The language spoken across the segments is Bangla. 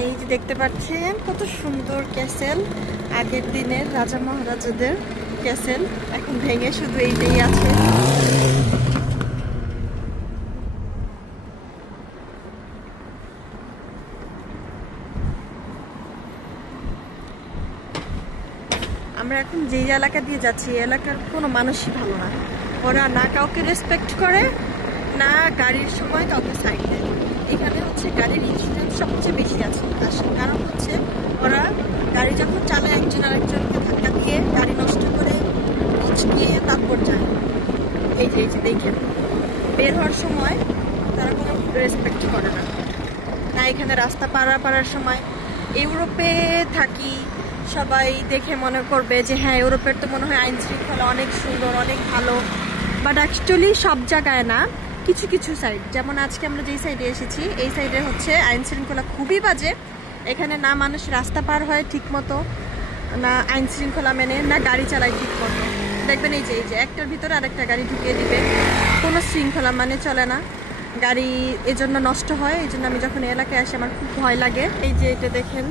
এই যে দেখতে পাচ্ছেন কত সুন্দর ক্যাসেল, আগের দিনের রাজা মহারাজাদের ক্যাসেল, এখন ভেঙে শুধু এইটাই আছে। আমরা এখন যে এলাকা দিয়ে যাচ্ছি এলাকার কোনো মানুষই ভালো না, ওরা না কাউকে রেসপেক্ট করে না গাড়ির সময় কাউকে সাইড দেয়। এখানে হচ্ছে গাড়ির ইনসিডেন্ট সবচেয়ে বেশি আছে, কারণ হচ্ছে ওরা গাড়ি যখন চালায় একজন আরেকজনকে ধাক্কা দিয়ে গাড়ি নষ্ট করে উচকিয়ে তারপর যায়। এই যে দেখেন বের হওয়ার সময় তারা কোনো রেসপেক্ট করে না। এখানে রাস্তা পারার সময় ইউরোপে থাকি সবাই দেখে মনে করবে যে হ্যাঁ ইউরোপের তো মনে হয় আইন শৃঙ্খলা অনেক সুন্দর অনেক ভালো, বাট অ্যাকচুয়ালি সব জায়গায় না, কিছু কিছু সাইড, যেমন আজকে আমরা যেই সাইডে এসেছি এই সাইডে হচ্ছে আইন শৃঙ্খলা খুবই বাজে। এখানে না মানুষ রাস্তা পার হয় ঠিক মতো, না আইন শৃঙ্খলা মেনে, না গাড়ি চালায় ঠিক মতো। দেখবেন এই যে একটার ভিতরে আরেকটা গাড়ি ঢুকিয়ে দিবে, কোনো শৃঙ্খলা মানে চলে না, গাড়ি এজন্য নষ্ট হয়। এই জন্য আমি যখন এলাকায় আসি আমার খুব ভয় লাগে। এই যে এটা দেখেন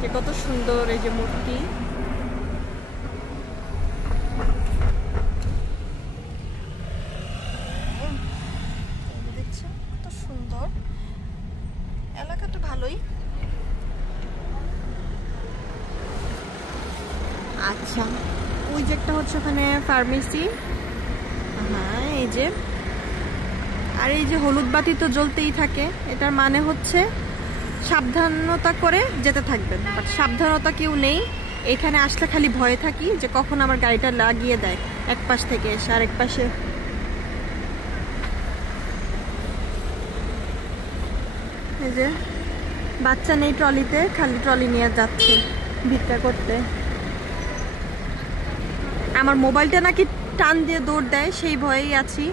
যে কত সুন্দর এই যে মূর্তি, দেখছেন কত সুন্দর, এলাকাটা ভালোই। আচ্ছা ওই যে একটা হচ্ছে ওখানে ফার্মেসি, হ্যাঁ এই যে, আর এই যে হলুদ বাতি তো জ্বলতেই থাকে, এটার মানে হচ্ছে সাবধানতা করে যেতে থাকবেন, বাট সাবধানতা কেউ নেই। এখানে আসলে খালি ভয়ে থাকি যে কখন আমার গাড়িটা লাগিয়ে দেয় এক পাশ থেকে এসে আরেক পাশে। এই যে বাচ্চা নেই ট্রলিতে, খালি ট্রলি নিয়ে যাচ্ছে ভিক্ষা করতে। আমার মোবাইলটা নাকি টান দিয়ে দৌড় দেয়, সেই ভয়েই আছি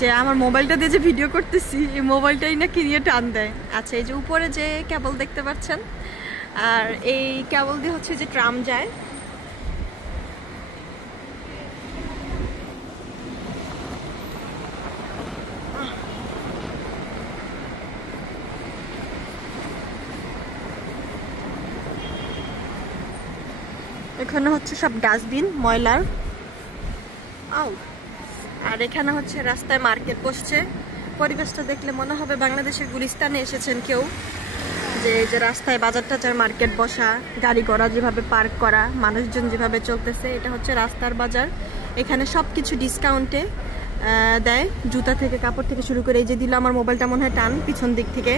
যে আমার মোবাইলটা দিয়ে যে ভিডিও করতেছি এই মোবাইলটাই নাকি নিয়ে টান দেয়। আচ্ছা এই যে উপরে যে কেবল দেখতে পাচ্ছেন, আর এই কেবল দিয়ে হচ্ছে যে ট্রাম যায়। এখানে হচ্ছে সব ডাস্টবিন ময়লার। আর এখানে হচ্ছে রাস্তায় মার্কেট বসছে, পরিবেশটা দেখলে মনে হবে বাংলাদেশের গুলিস্তানে এসেছেন কেউ। যে এই যে রাস্তায় বাজার টাজার মার্কেট বসা, গাড়ি ঘোড়া যেভাবে পার্ক করা, মানুষজন যেভাবে চলতেছে, এটা হচ্ছে রাস্তার বাজার। এখানে সব কিছু ডিসকাউন্টে দেয়, জুতা থেকে কাপড় থেকে শুরু করে। এই যে দিল আমার মোবাইলটা মনে হয় টান পিছন দিক থেকে।